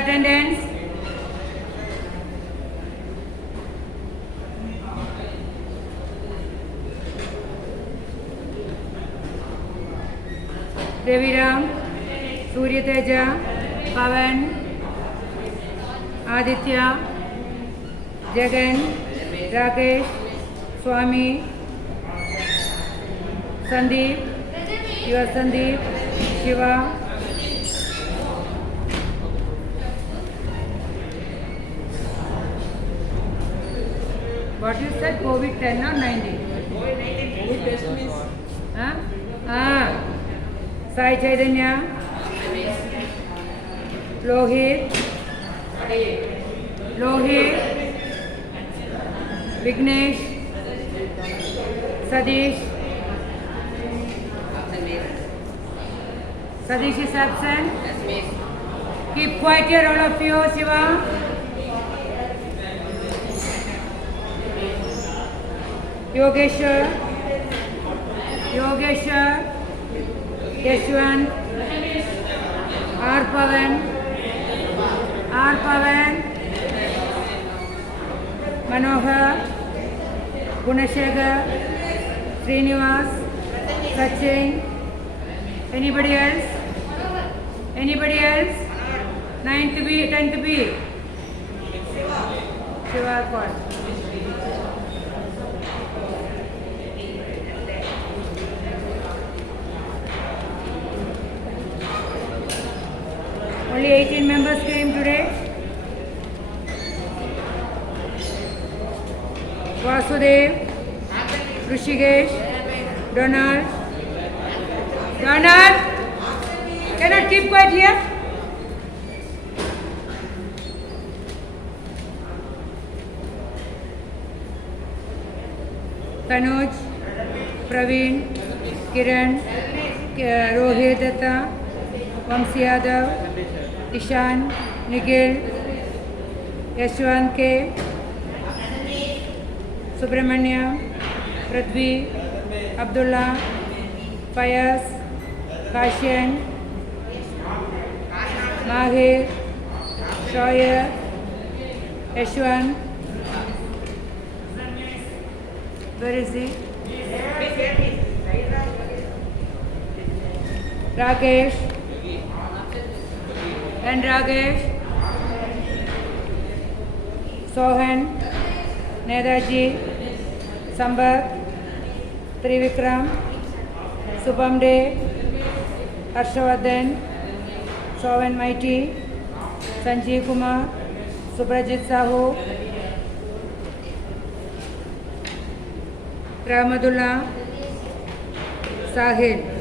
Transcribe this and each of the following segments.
attendance. Deviram, Surya Teja, Pavan, Aditya, Jagan, Rakesh, Swami, Sandeep, your Sandeep, Shiva, what you said, COVID 10 or 19? COVID test means Huh? Sai Chaitanya, Lohit, Vignesh, Sadish. Sadish is absent. Keep quiet here, all of you, Shiva. Yogeshwar, Yashwant, R. Pavan, Manohar, Gunashekar, Srinivas, Sachin. Anybody else? 9th B, 10th B. Shiva called. Only 18 members came today. Vasudev, Rishikesh, Donald, cannot keep quiet here. Tanuj, Praveen, Kiran, Rohit Datta, Vamsi Yadav, Ishan, Nikhil, Yashwant K, Subramanya, Prithvi, Abdullah, Fayaz, Kashian, Mahir, Shoyer, Yashwant. Where is he? Rakesh and Rakesh, Sohan, Nedaji, Sambar, Trivikram, Subhamde, Harshavardhan, Sohan Mighty, Sanjeev Kumar, Subrajit Sahu, Rahmatullah, Sahil.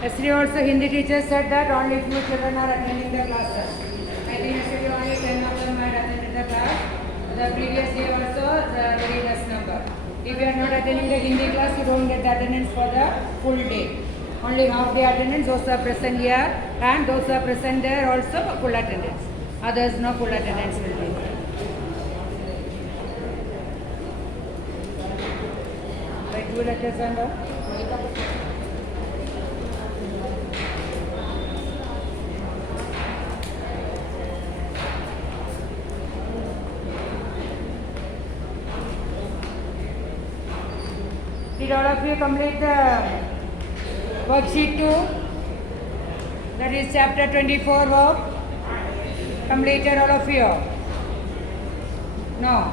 Yesterday also Hindi teacher said that only few children are attending the classes. I think yesterday only 10 of them had attended the class. The previous day also the very less number. If you are not attending the Hindi class, you don't get the attendance for the full day. Only half day attendance, those are present here, and those who are present there also full attendance. Others no full attendance will be. Like 2 letters and all. Did all of you complete the worksheet 2? That is chapter 24 work. Completed all of you? No.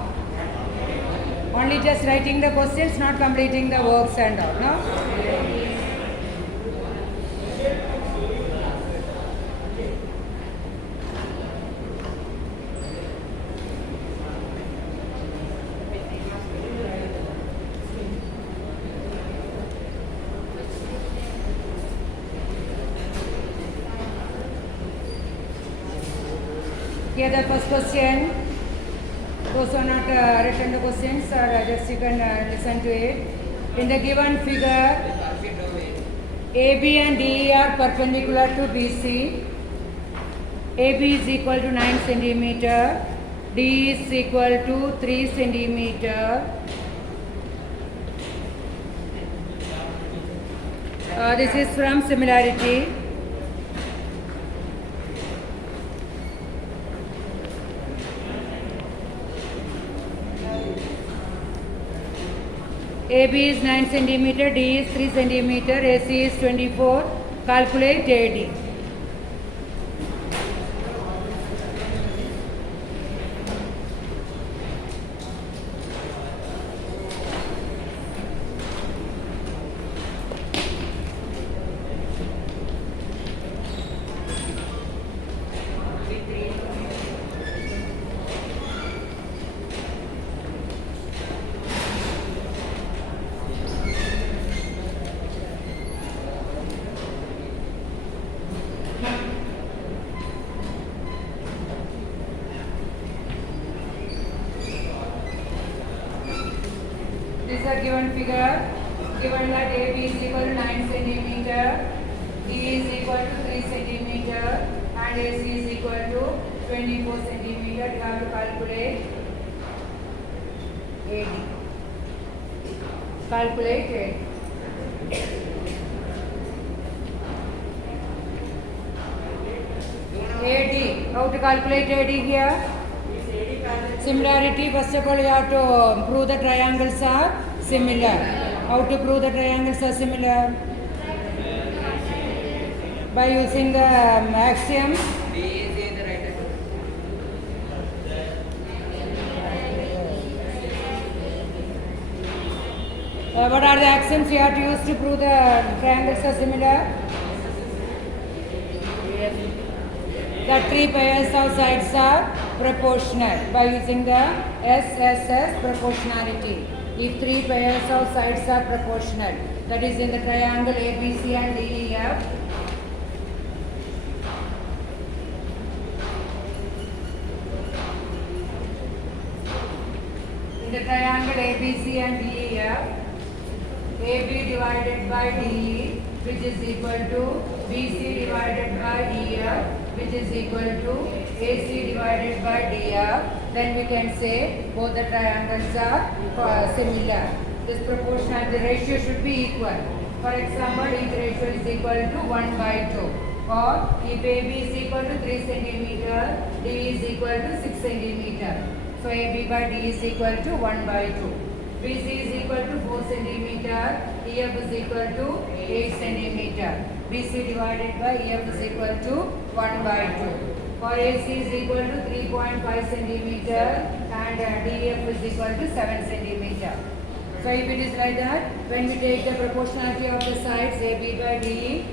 Only just writing the questions, not completing the works and all, no? Here the first question. Those who are not written the questions, just you can listen to it. In the given figure, AB and DE are perpendicular to BC. AB is equal to 9 centimeter. DE is equal to 3 centimeter. This is from similarity. AB is 9 centimeter, D is 3 centimeter, AC is 24. Calculate AD. This is a given figure. Given that AB is equal to 9 centimeter, D is equal to 3 centimeter, and AC is equal to 24 centimeter. You have to calculate AD. Calculate AD. AD. How to calculate AD here? Similarity, first of all you have to prove the triangles are similar. How to prove the triangles are similar? By using the axiom. What are the axioms you have to use to prove the triangles are similar? The three pairs of sides are proportional by using the SSS proportionality. If three pairs of sides are proportional, that is in the triangle ABC and DEF, in the triangle ABC and DEF, AB divided by DE, which is equal to BC divided by EF, which is equal to AC divided by DF, then we can say both the triangles are similar. This proportional, the ratio should be equal. For example, each ratio is equal to 1 by 2. Or if AB is equal to 3 centimeter, D is equal to 6 centimeter. So AB by D is equal to 1 by 2. BC is equal to 4 centimeter, EF is equal to 8 centimeter. BC divided by EF is equal to 1 by 2. For AC is equal to 3.5 centimeter and DF is equal to 7 centimeter. So if it is like that, when we take the proportionality of the sides, AB by DE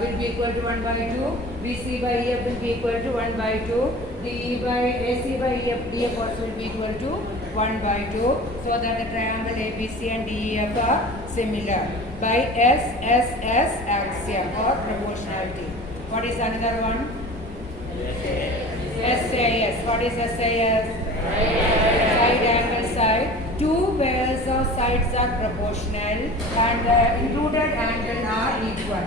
will be equal to 1 by 2, BC by EF will be equal to 1 by 2, DE by AC by EF, DF also will be equal to 1 by 2, so that the triangle ABC and DEF are similar by SSS axiom or proportionality. What is another one? SAS. What is SAS? Side angle side. Two pairs of sides are proportional and the included angle are equal.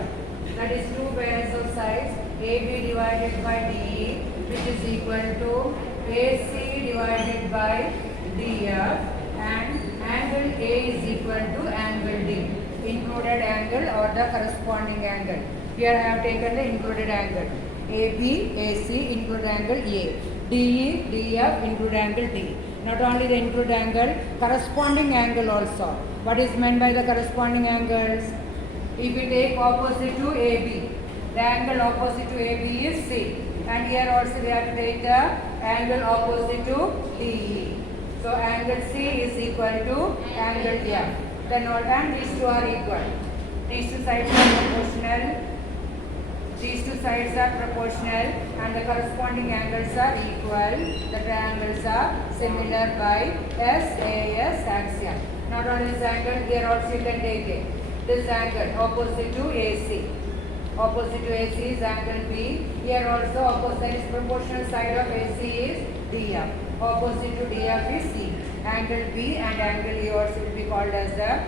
That is two pairs of sides, AB divided by DE, which is equal to AC divided by DF, and angle A is equal to angle D. Included angle or the corresponding angle. Here I have taken the included angle. AB, AC, included angle A. DE, DF, included angle D. Not only the included angle, corresponding angle also. What is meant by the corresponding angles? If we take opposite to AB, the angle opposite to AB is C. And here also we have to take the angle opposite to DE. So angle C is equal to angle F. Then all and these two are equal. These two sides are proportional. These two sides are proportional and the corresponding angles are equal. The triangles are similar by SAS axiom. Not only this angle, here also you can take it. This angle opposite to AC. Opposite to AC is angle B. Here also opposite is proportional side of AC is DF. Opposite to DF is C. Angle B and angle E also will be called as the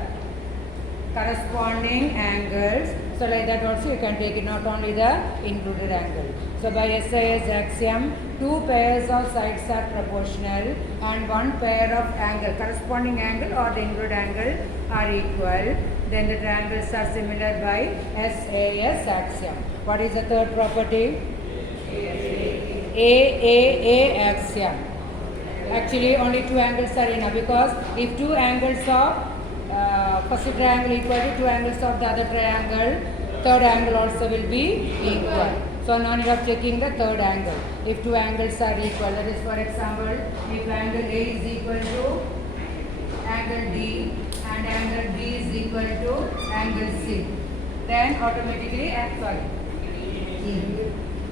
corresponding angles. So like that also you can take it, not only the included angle. So by SIS axiom, two pairs of sides are proportional and one pair of angle, corresponding angle or the included angle are equal. Then the triangles are similar by SAS axiom. What is the third property? AAA axiom. Actually only two angles are enough, because if two angles of first triangle equal to two angles of the other triangle, third angle also will be equal. So no need of checking the third angle. If two angles are equal, that is, for example, if angle A is equal to angle D and angle B is equal to angle C, then automatically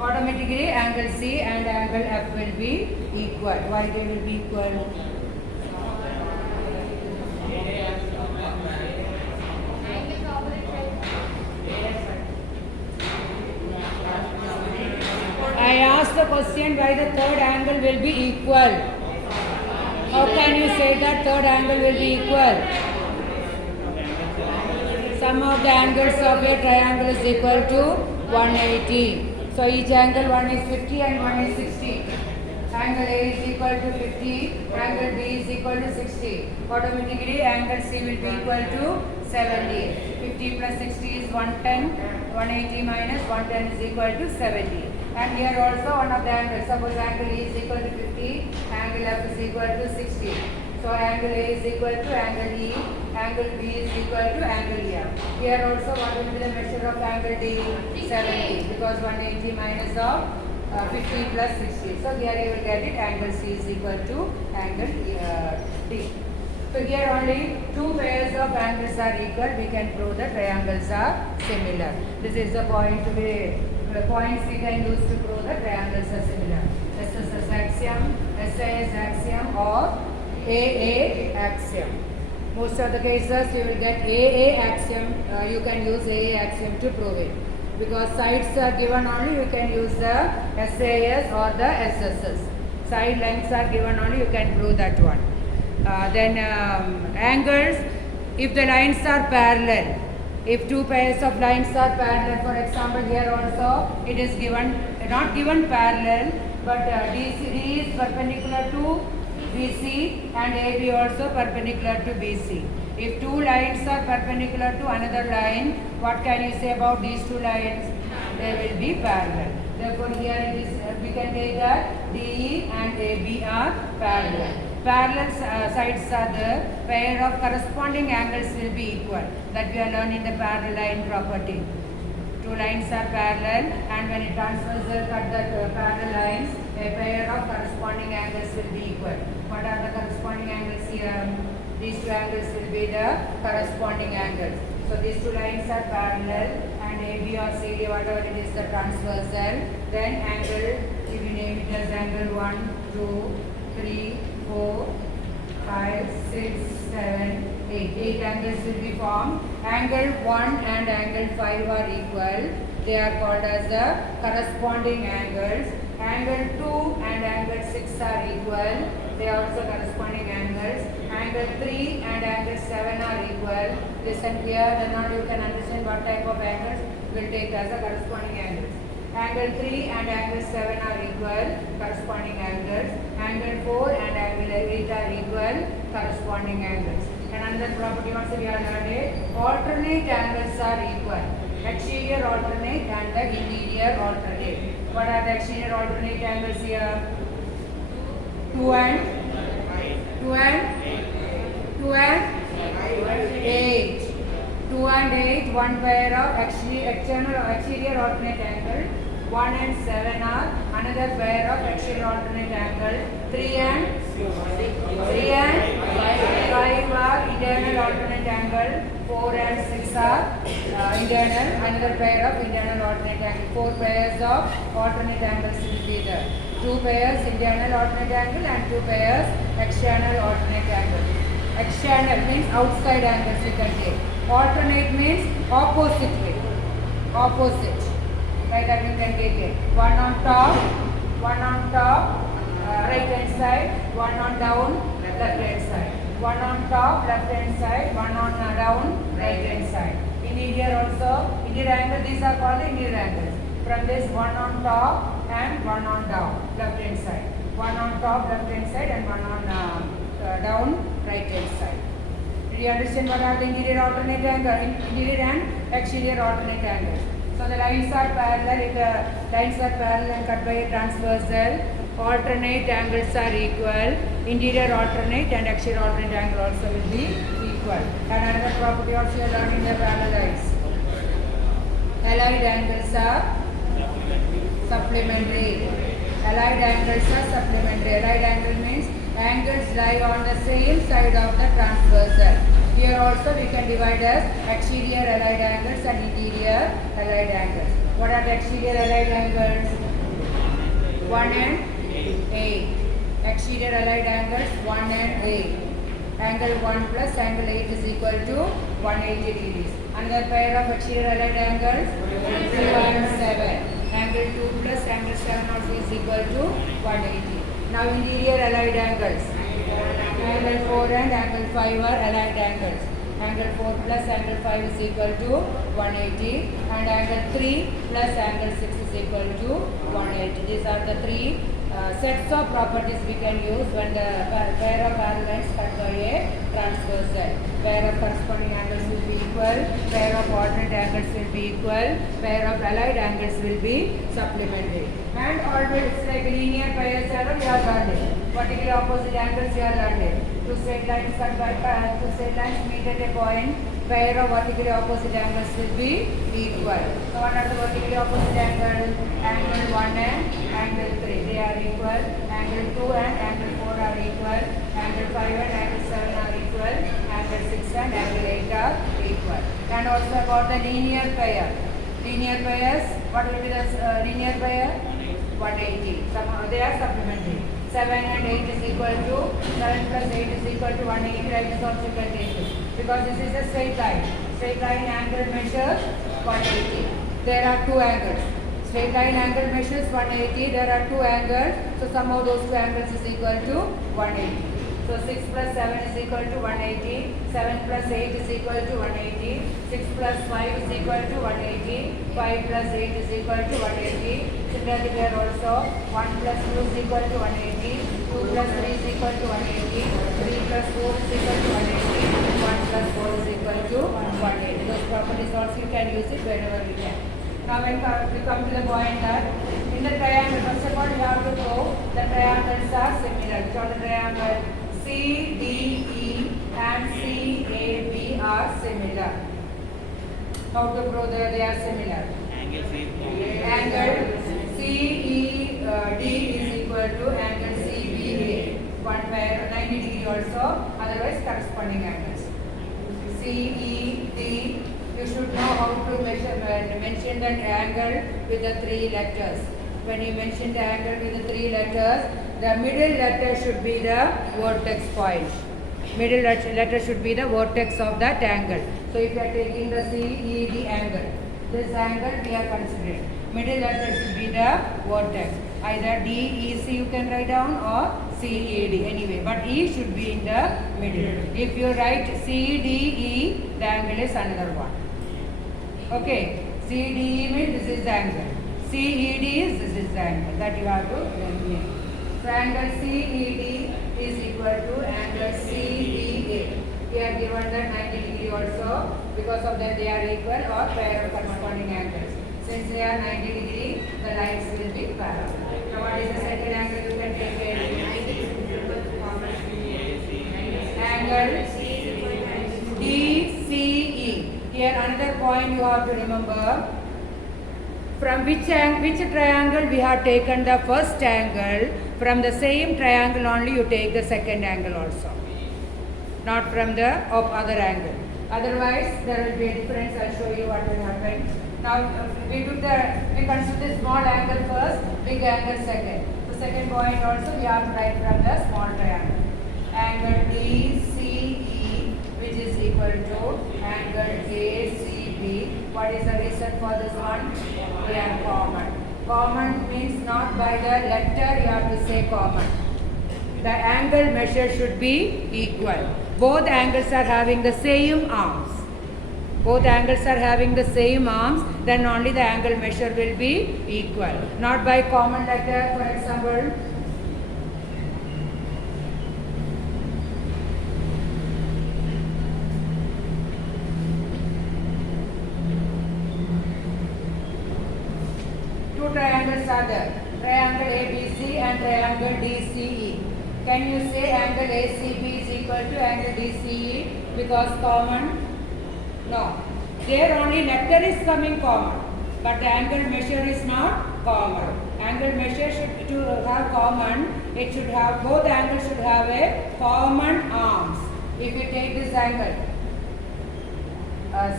automatically angle C and angle F will be equal. Why they will be equal? I asked the question why the third angle will be equal. How can you say that third angle will be equal? Sum of the angles of a triangle is equal to 180. So each angle, one is 50 and one is 60. Angle A is equal to 50, angle B is equal to 60. Automatically angle C will be equal to 70. 50 plus 60 is 110. 180 minus 110 is equal to 70. And here also one of the angles, suppose angle E is equal to 50, angle F is equal to 60. So angle A is equal to angle E, angle B is equal to angle F. Here also what will be the measure of angle D? 70, because 180 minus of 50 plus 60. So here you will get it, angle C is equal to angle D. So here only two pairs of angles are equal. We can prove the triangles are similar. This is the point the points we can use to prove the triangles are similar. SSS axiom, SAS axiom or AA axiom. Most of the cases you will get AA axiom. You can use AA axiom to prove it. Because sides are given only, you can use the SAS or the SSS. Side lengths are given only, you can prove that one. Then angles, if the lines are parallel, if two pairs of lines are parallel, for example here also it is given, not given parallel, but D is perpendicular to BC and AB also perpendicular to BC. If two lines are perpendicular to another line, what can you say about these two lines? They will be parallel. Therefore here it is, we can take that DE and AB are parallel. Parallel sides are the pair of corresponding angles will be equal. That we are learning the parallel line property. Two lines are parallel and when it transversal cut the parallel lines, a pair of corresponding angles will be equal. What are the corresponding angles here? These two angles will be the corresponding angles. So these two lines are parallel and AB or CD, whatever it is, the transversal. Then angle, if you name it as angle 1, 2, 3, 4, 5, 6, 7, 8. 8 angles will be formed. Angle 1 and angle 5 are equal. They are called as the corresponding angles. Angle 2 and angle 6 are equal. They are also corresponding angles. Angle 3 and angle 7 are equal. Listen here, then now you can understand what type of angles will take as a corresponding angles. Angle 3 and angle 7 are equal, corresponding angles. Angle 4 and angle 8 are equal, corresponding angles. And another property also we are learning, alternate angles are equal. Exterior alternate and the interior alternate. What are the exterior alternate angles here? 2 and 8. 2 and 8, one pair of exterior alternate angle. 1 and 7 are another pair of exterior alternate angle. 3 and 5 are internal alternate angle. 4 and 6 are another pair of internal alternate angle. 4 pairs of alternate angles will be there. 2 pairs internal alternate angle and 2 pairs external alternate angle. External means outside angles you can take. Alternate means opposite way. Opposite. Like that you can take it. One on top, right hand side, one on down, left hand side. one on top left hand side, one on down right hand side. Interior also, interior angle, these are called the interior angles. From this, one on top and one on down left hand side. One on top left hand side and one on down right hand side. Did you understand what are the interior alternate angle, interior and exterior alternate angles? So the lines are parallel. If the lines are parallel and cut by a transversal, alternate angles are equal. Interior alternate and exterior alternate angle also will be equal. And another property also you are learning the parallel lines. Allied angles are supplementary. Allied angles are supplementary. Allied angle means angles lie on the same side of the transversal. Here also we can divide as exterior allied angles and interior allied angles. What are the exterior allied angles? 1 and 8. Exterior allied angles 1 and 8. Angle 1 plus angle 8 is equal to 180 degrees. Another pair of exterior allied angles 2 and 7. Angle 2 plus angle 7 also is equal to 180. Now interior allied angles. Angle 4 and angle 5 are allied angles. Angle 4 plus angle 5 is equal to 180 and angle 3 plus angle 6 is equal to 180. These are the three sets of properties we can use when the pair of parallel lines cut by a transversal. Pair of corresponding angles will be equal, pair of alternate angles will be equal, pair of allied angles will be supplementary. And always it's like linear pairs are we are learning. Vertically opposite angles we are learning. Two straight lines cut by two straight lines meet at a point. Pair of vertically opposite angles will be equal. So what are the vertically opposite angles? Angle 1 and angle 3. They are equal. Angle 2 and angle 4 are equal. Angle 5 and angle 7 are equal. Angle 6 and angle 8 are equal. And also about the linear pair. Linear pairs, what will be the linear pair? 180. They are supplementary. 7 and 8 is equal to 7 plus 8 is equal to 180. Like this also you can take this. Because this is a straight line. Straight line angle measures 180. There are two angles. Straight line angle measures 180. There are two angles. So sum of those two angles is equal to 180. So 6 plus 7 is equal to 180. 7 plus 8 is equal to 180. 6 plus 5 is equal to 180. 5 plus 8 is equal to 180. Similarly here also 1 plus 2 is equal to 180. 2 plus 3 is equal to 180. 3 plus 4 is equal to 180. 1 plus 4 is equal to 180. Those properties also you can use it whenever you can. Now when we come to the point that in the triangle, first of all you have to prove the triangles are similar. Which are the triangle? CDE and CAB are similar. How to prove that they are similar? Angle CED is equal to angle CBA. One pair 90 degree also, otherwise corresponding angles. CED, you should know how to measure when mention an angle with the three letters. When you mention the angle with the three letters, the middle letter should be the vertex point. Middle letter should be the vertex of that angle. So if you are taking the CED angle, this angle we are considering. Middle letter should be the vertex. Either DEC you can write down or CED anyway, but E should be in the middle. If you write CDE, the angle is another one. Okay, CDE means this is the angle. CED is this is the angle that you have to remember. So angle CED is equal to angle CEA. Here given the 90 degree also, because of that they are equal or pair of corresponding angles. Since they are 90 degree, the lines will be parallel. Now what is the second angle you can take it? Angle DCE. Here another point you have to remember. From which triangle we have taken the first angle, from the same triangle only you take the second angle also. Not from the other angle. Otherwise there will be a difference. I'll show you what will happen. Now we consider the small angle first, big angle second. The second point also we have to write from the small triangle. Angle DCE, which is equal to angle ACB. What is the reason for this one? They are common. Common means not by the letter you have to say common. The angle measure should be equal. both angles are having the same arms. Both angles are having the same arms, then only the angle measure will be equal. Not by common letter, for example. Two triangles are there. Triangle ABC and triangle DCE. Can you say angle ACB is equal to angle DCE because common? No. There only letter is coming common, but the angle measure is not common. Angle measure should to have common. It should have both angles should have a common arms. If you take this angle,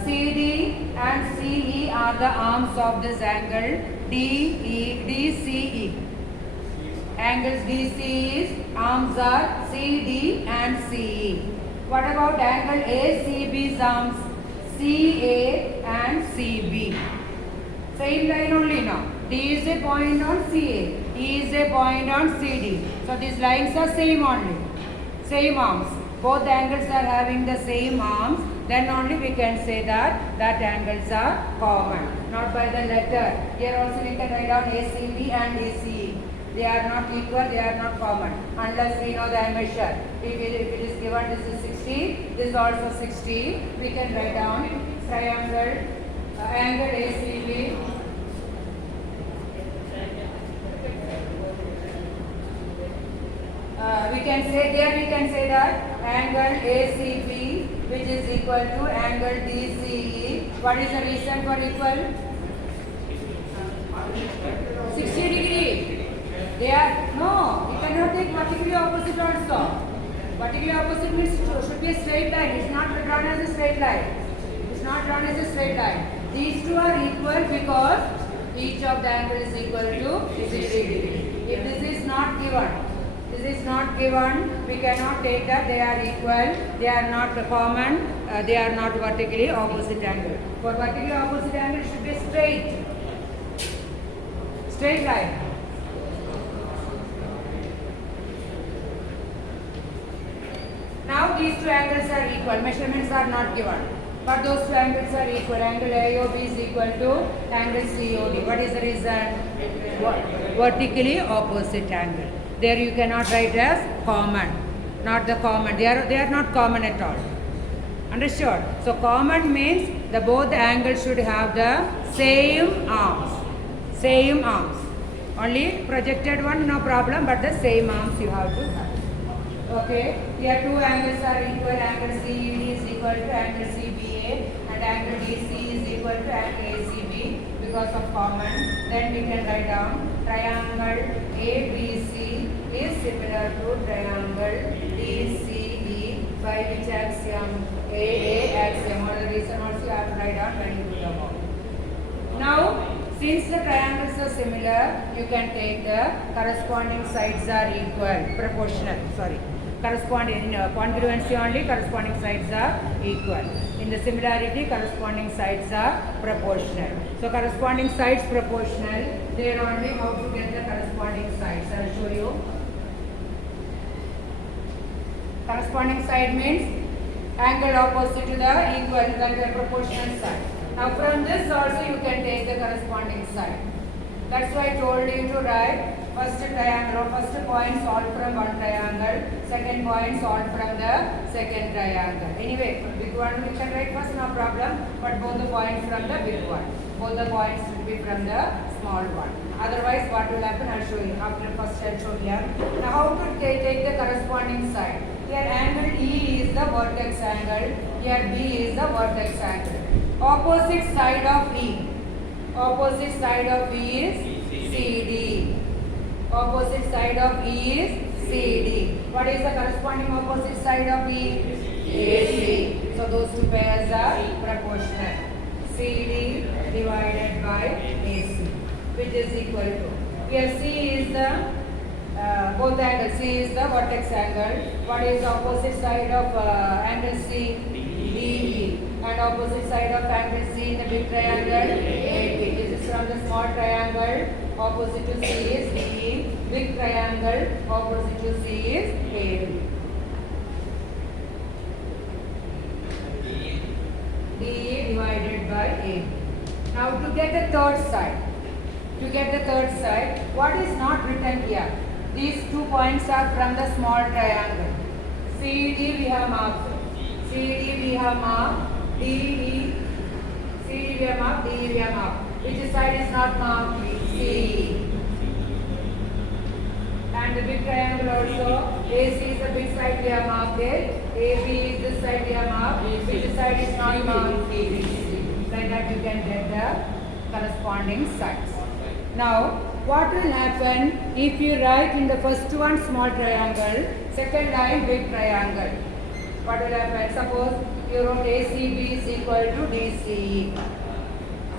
CD and CE are the arms of this angle. DCE. Angles DCE's arms are CD and CE. What about angle ACB's arms? CA and CB. Same line only now. D is a point on CA. E is a point on CD. So these lines are same only. Same arms. Both angles are having the same arms. Then only we can say that angles are common. Not by the letter. Here also we can write down ACB and ACE. They are not equal, they are not common. Unless we know the measure. If it is given this is 60, this is also 60. We can write down triangle, angle ACB. We can say that angle ACB which is equal to angle DCE. What is the reason for equal? 60 degree. They are, no, you cannot take vertically opposite also. Vertically opposite means it should be a straight line. It's not drawn as a straight line. It's not drawn as a straight line. These two are equal because each of the angle is equal to 60 degree. If this is not given, we cannot take that they are equal, they are not common, they are not vertically opposite angle. For vertically opposite angle, it should be straight line. Now these two angles are equal, measurements are not given. But those two angles are equal. Angle AOB is equal to angle COD. What is the reason? Vertically opposite angle. There you cannot write as common. Not the common. They are not common at all. Understood? So common means the both angles should have the same arms. Same arms. Only projected one, no problem, but the same arms you have to have. Okay, here two angles are equal. Angle CED is equal to angle CBA and angle DC is equal to angle ACB because of common. Then we can write down triangle ABC is similar to triangle DCE by which axiom? AA axiom. All the reason also you have to write down when you do the above. Now, since the triangles are similar, you can take the corresponding sides are equal, proportional, corresponding, in congruency only, corresponding sides are equal. In the similarity, corresponding sides are proportional. So, corresponding sides proportional, there only how to get the corresponding sides. I will show you. Corresponding side means angle opposite to the equal, like the proportional side. Now from this also you can take the corresponding side. That's why I told you to write first triangle, first point solved from one triangle, second point solved from the second triangle. Anyway, big one we can write first, no problem, but both the points from the big one. Both the points should be from the small one. Otherwise what will happen, I will show you. After first I will show here. Now how to take the corresponding side. Here angle E is the vertex angle, here B is the vertex angle. Opposite side of E. Opposite side of E is CD. Opposite side of E is CD. What is the corresponding opposite side of E? AC. So those two pairs are proportional. CD divided by AC, which is equal to. Here C is the both angles. C is the vertex angle. What is the opposite side of angle C? DE. And opposite side of angle C in the big triangle AB. This is from the small triangle. Opposite to C is DE. Big triangle opposite to C is AB. divided by AB. Now to get the third side, what is not written here? These 2 points are from the small triangle. CD we have marked, CD we have marked, DE, CD we have marked, DE we have marked. Which side is not marked? CE. And the big triangle also, AC is the big side we have marked it, AB is this side we have marked, which side is not marked? ABC. Like that you can get the corresponding sides. Now, what will happen if you write in the first one small triangle, second line big triangle? What will happen? Suppose you wrote ACB is equal to DCE.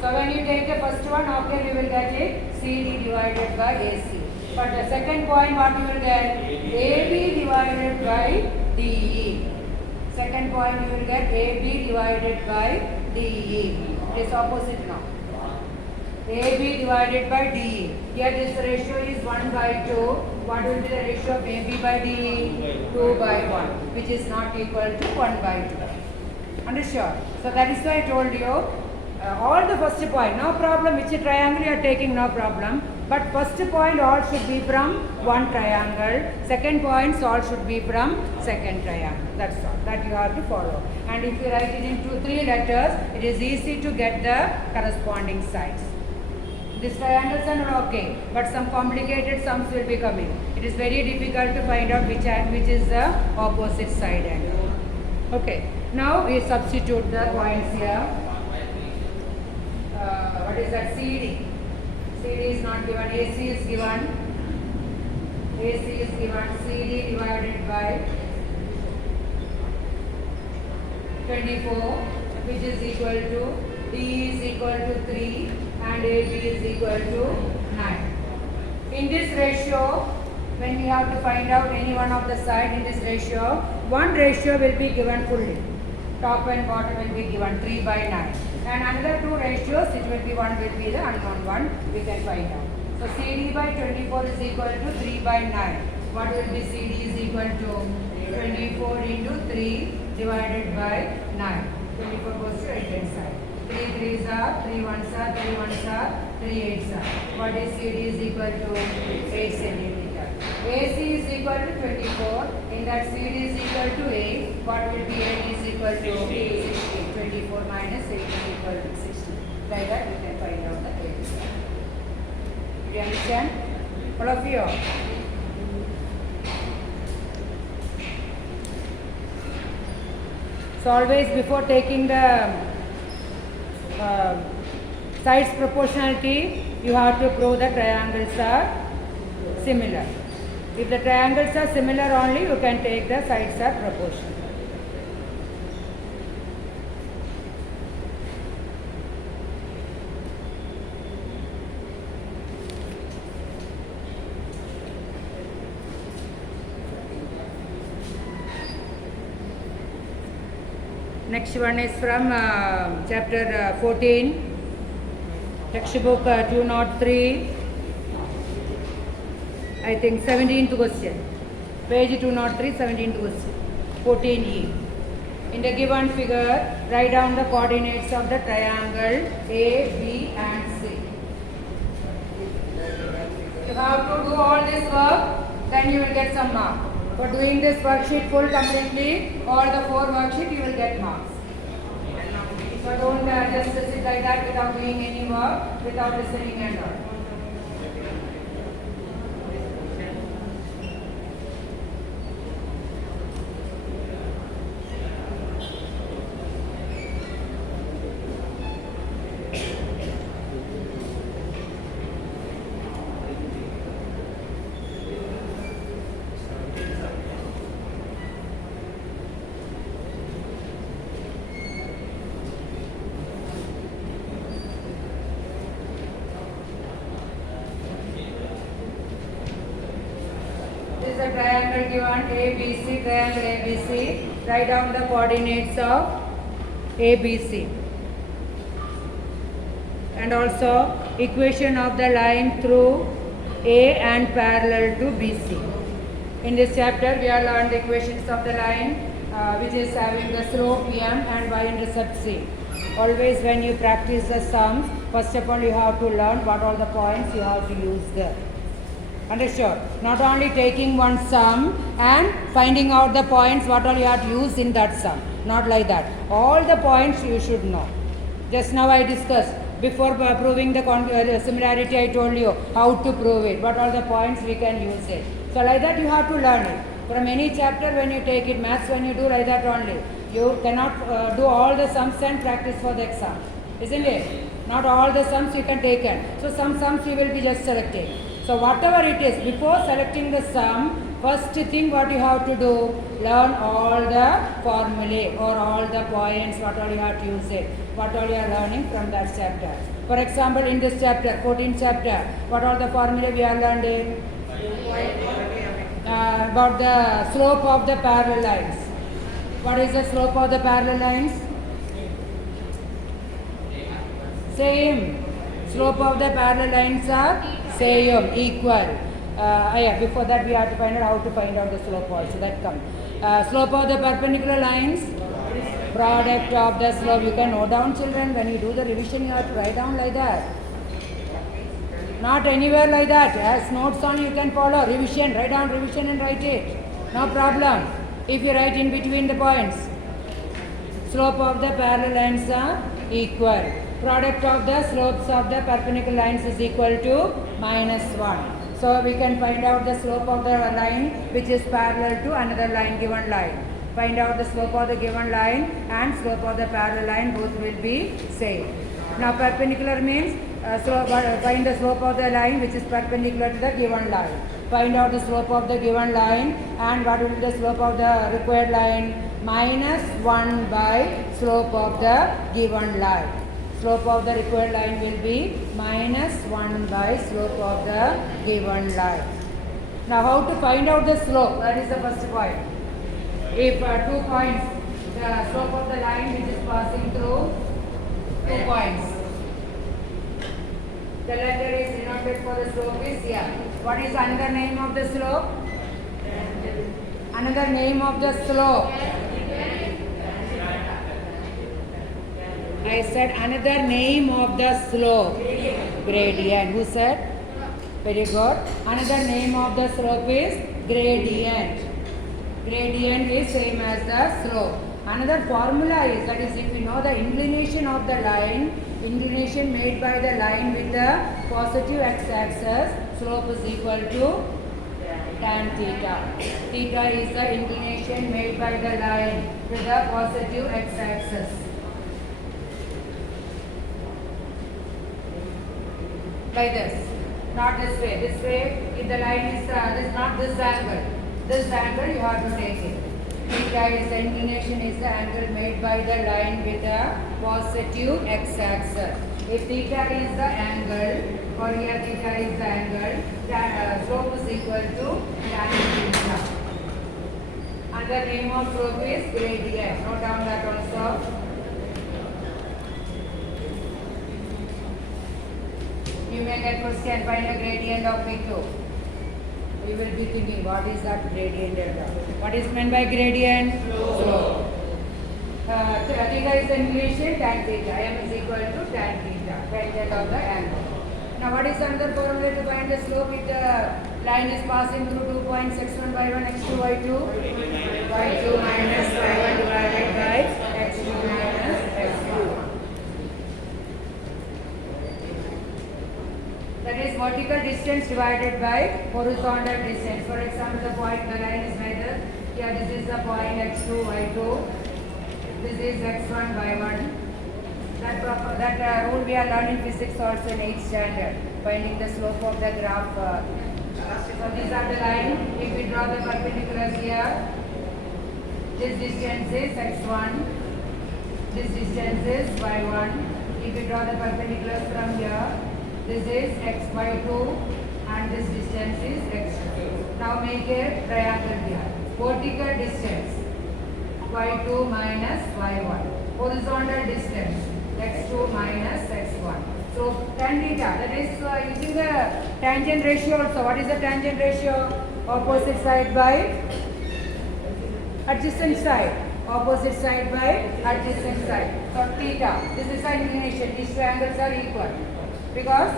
So when you take the first one, okay, you will get it CD divided by AC. But the second point, what you will get? AB divided by DE. Second point, you will get AB divided by DE. It is opposite now. AB divided by DE. Here this ratio is 1 by 2. What will be the ratio of AB by DE? 2 by 1, which is not equal to 1 by 2. Understood? So that is why I told you, all the first point, no problem, which triangle you are taking, no problem. But first point all should be from one triangle. Second points all should be from second triangle. That's all. That you have to follow. And if you write it in 2-3 letters, it is easy to get the corresponding sides. These triangles are not okay, but some complicated sums will be coming. It is very difficult to find out which is the opposite side angle. Okay. Now we substitute the points here. What is that? CD. CD is not given. AC is given. AC is given. CD divided by 24, which is equal to D is equal to 3 and AB is equal to 9. In this ratio, when we have to find out any one of the side in this ratio, one ratio will be given fully. Top and bottom will be given 3 by 9. And another two ratios, it will be one will be the unknown one, we can find out. So CD by 24 is equal to 3 by 9. What will be CD is equal to 24 into 3 divided by 9. 24 goes to right hand side. 3 3s are, 3 1s are, 3 1s are, 3 8s are. What is CD is equal to 8 centimeter. AC is equal to 24. In that CD is equal to 8. What will be 8 is equal to 60. 24 minus 8 is equal to 60. Like that we can find out the area. Do you understand? All of you? So always before taking the sides proportionality, you have to prove the triangles are similar. If the triangles are similar only, you can take the sides are proportional. Next one is from chapter 14, textbook 203, I think 17th question, page 203, 17th question, 14E. In the given figure, write down the coordinates of the triangle A, B and C. You have to do all this work, then you will get some mark. For doing this worksheet full completely, all the 4 worksheet you will get marks. So don't just sit like that without doing any work, without listening and all. This is a triangle given ABC, triangle ABC. Write down the coordinates of ABC. And also equation of the line through A and parallel to BC. In this chapter we have learned the equations of the line which is having the slope M and y-intercept C. Always when you practice the sums, first of all you have to learn what are the points you have to use there. Understood? Not only taking one sum and finding out the points what all you have to use in that sum. Not like that. All the points you should know. Just now I discussed. Before proving the similarity, I told you how to prove it. What are the points we can use it. So like that you have to learn it. From any chapter when you take it, maths when you do like that only. You cannot do all the sums and practice for the exam. Isn't it? Not all the sums you can take it. So some sums you will be just selecting. So whatever it is, before selecting the sum, first thing what you have to do, learn all the formulae or all the points, what all you have to use it, what all you are learning from that chapter. For example, in this chapter, 14th chapter, what all the formulae we are learning? About the slope of the parallel lines. What is the slope of the parallel lines? Same. Slope of the parallel lines are same, equal. Before that we have to find out how to find out the slope also. That comes. Slope of the perpendicular lines, product of the slope. You can note down, children. When you do the revision, you have to write down like that. Not anywhere like that. As notes on you can follow. Revision, write down revision and write it. No problem. If you write in between the points. Slope of the parallel lines are equal. Product of the slopes of the perpendicular lines is equal to -1. So we can find out the slope of the line which is parallel to another line, given line. Find out the slope of the given line and slope of the parallel line, both will be same. Now perpendicular means find the slope of the line which is perpendicular to the given line. Find out the slope of the given line and what will be the slope of the required line? -1 by slope of the given line. Slope of the required line will be -1 by slope of the given line. Now how to find out the slope? That is the first point. If 2 points, the slope of the line which is passing through 2 points. The letter is denoted for the slope is here. What is another name of the slope? Another name of the slope. I said another name of the slope. Gradient. Who said? Very good. Another name of the slope is gradient. Gradient is same as the slope. Another formula is, that is, if you know the inclination of the line, inclination made by the line with the positive x-axis, slope is equal to tan theta. Theta is the inclination made by the line with the positive x-axis. Like this, not this way. This way, if the line is not this angle you have to take it. Theta is the inclination is the angle made by the line with the positive x-axis. If theta is the angle, or here theta is the angle, slope is equal to tan theta. And the name of slope is gradient. Note down that also. You may get question, find the gradient of V2. You will be thinking, what is that gradient delta? What is meant by gradient? Slope. Theta is the inclination, tan theta. M is equal to tan theta, tangent of the angle. Now what is another formula to find the slope if the line is passing through 2 points, x1, y1, x2, y2? y2 minus y1 divided by x2 minus x2. That is vertical distance divided by horizontal distance. For example, the point, the line is like this. Here this is the point x2, y2. This is x1, y1. That rule we are learning physics also in 8th standard. Finding the slope of the graph. So these are the line. If we draw the perpendiculars here, this distance is x1. This distance is y1. If we draw the perpendiculars from here, this is x by 2 and this distance is x2. Now make a triangle here. Vertical distance y2 minus y1. Horizontal distance x2 minus x1. So tan theta, that is using the tangent ratio also. What is the tangent ratio? Opposite side by adjacent side. opposite side by adjacent side. So theta, this is the inclination. These two angles are equal because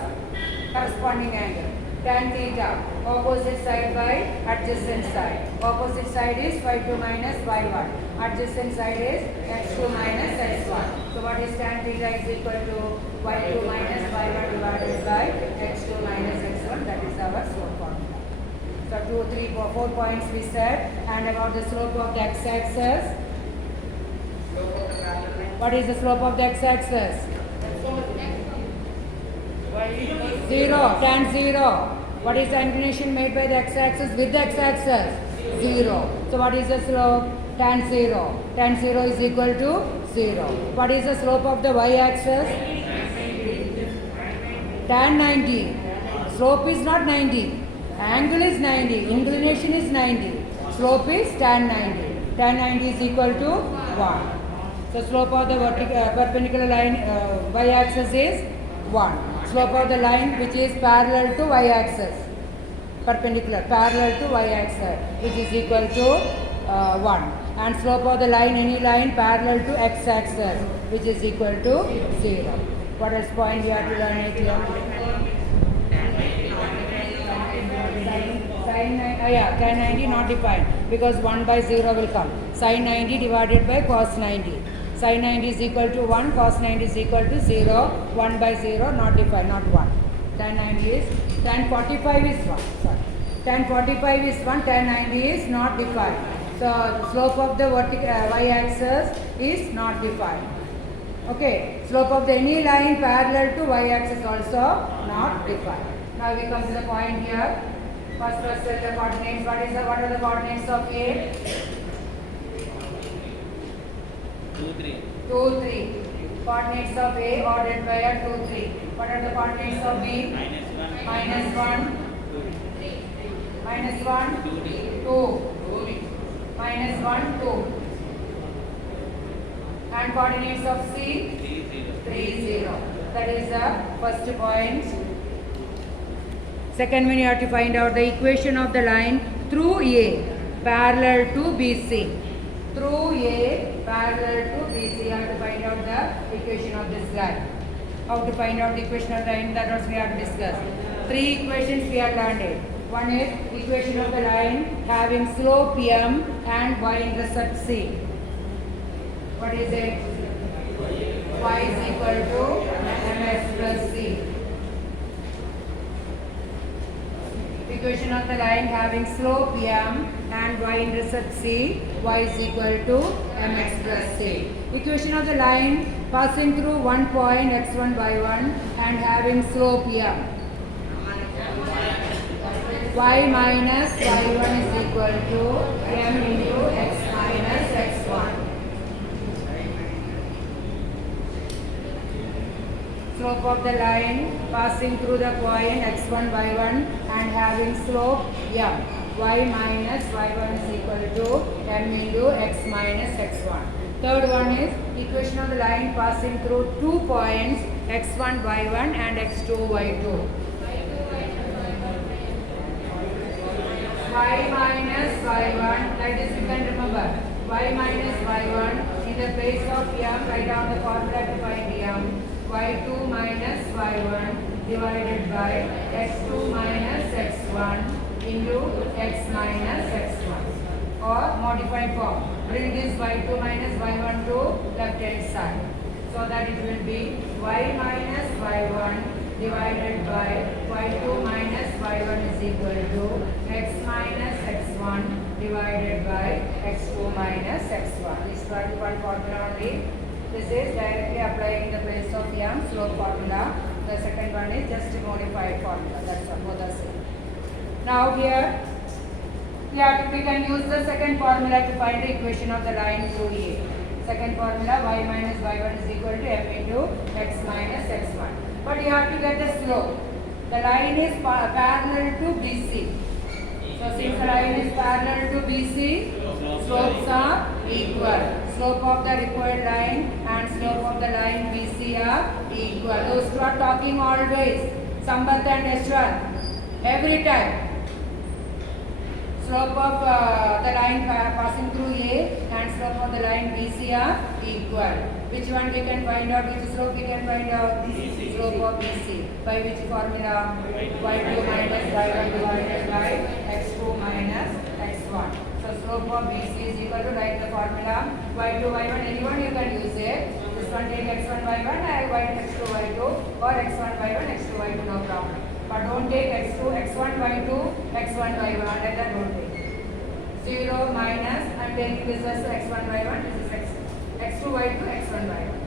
corresponding angle. Tan theta, opposite side by adjacent side. Opposite side is y2 minus y1. Adjacent side is x2 minus x1. So what is tan theta is equal to y2 minus y1 divided by x2 minus x1. That is our slope formula. So 2, 3, 4 points we said. And about the slope of the x-axis. What is the slope of the x-axis? 0, tan 0. What is the inclination made by the x-axis with the x-axis? 0. So what is the slope? Tan 0. Tan 0 is equal to 0. What is the slope of the y-axis? Tan 90. Slope is not 90. Angle is 90. Inclination is 90. Slope is tan 90. Tan 90 is equal to 1. So slope of the perpendicular line y-axis is 1. Slope of the line which is parallel to y-axis, perpendicular, parallel to y-axis, which is equal to 1. And slope of the line, any line parallel to x-axis, which is equal to 0. What else point you have to learn it here? Tan 90 not defined because 1 by 0 will come. Sin 90 divided by cos 90. Sin 90 is equal to 1, cos 90 is equal to 0, 1 by 0 not defined, not 1. Tan 90 is, tan 45 is 1, sorry. Tan 45 is 1, tan 90 is not defined. So slope of the y-axis is not defined. Okay, slope of the any line parallel to y-axis also not defined. Now we come to the point here. First set the coordinates. What are the coordinates of A? 2, 3. 2, 3. Coordinates of A ordered by a 2, 3. What are the coordinates of B? Minus 1. Minus 1. 2. 2. Minus 1, 2. And coordinates of C? 3, 0. That is the first point. Second one, you have to find out the equation of the line through A parallel to BC. Through A parallel to BC, you have to find out the equation of this line. How to find out the equation of the line, that also we have to discuss. 3 equations we have learned it. One is equation of the line having slope M and y-intercept C. What is it? Y is equal to mx plus c. Equation of the line having slope M and y-intercept c, y is equal to mx plus c. Equation of the line passing through one point x1 by 1 and having slope M. Y minus y1 is equal to m into x minus x1. Slope of the line passing through the point x1 by 1 and having slope m. Y minus y1 is equal to m into x minus x1. Third one is equation of the line passing through 2 points x1 by 1 and x2 by 2. Y minus y1, like this you can remember. Y minus y1, in the place of m, write down the formula to find m. Y2 minus y1 divided by x2 minus x1 into x minus x1, or modified form. Bring this y2 minus y1 to left hand side, so that it will be y minus y1 divided by y2 minus y1 is equal to x minus x1 divided by x2 minus x1. This is one formula only. This is directly applying the place of m slope formula. The second one is just a modified formula. That's all, both are same. Now here we can use the second formula to find the equation of the line through A. Second formula, y minus y1 is equal to m into x minus x1. But you have to get the slope. The line is parallel to BC. So since the line is parallel to BC, slopes are equal. Slope of the required line and slope of the line BC are equal. Those two are talking always. Sambat and Yashwant. Every time. slope of the line passing through A and slope of the line BC are equal. Which one we can find out? Which slope we can find out? BC. Slope of BC. By which formula? Y2 minus y1 divided by x2 minus x1. So slope of BC is equal to, write the formula y2 y1. Anyone you can use it. This one take x1 y1 and x2 y2, or x1 y1 x2 y2, no problem. But don't take x2 x1 y2 x1 y1, like that don't take. 0 minus, I am taking this as x1 y1, this is x2 y2 x1 y1.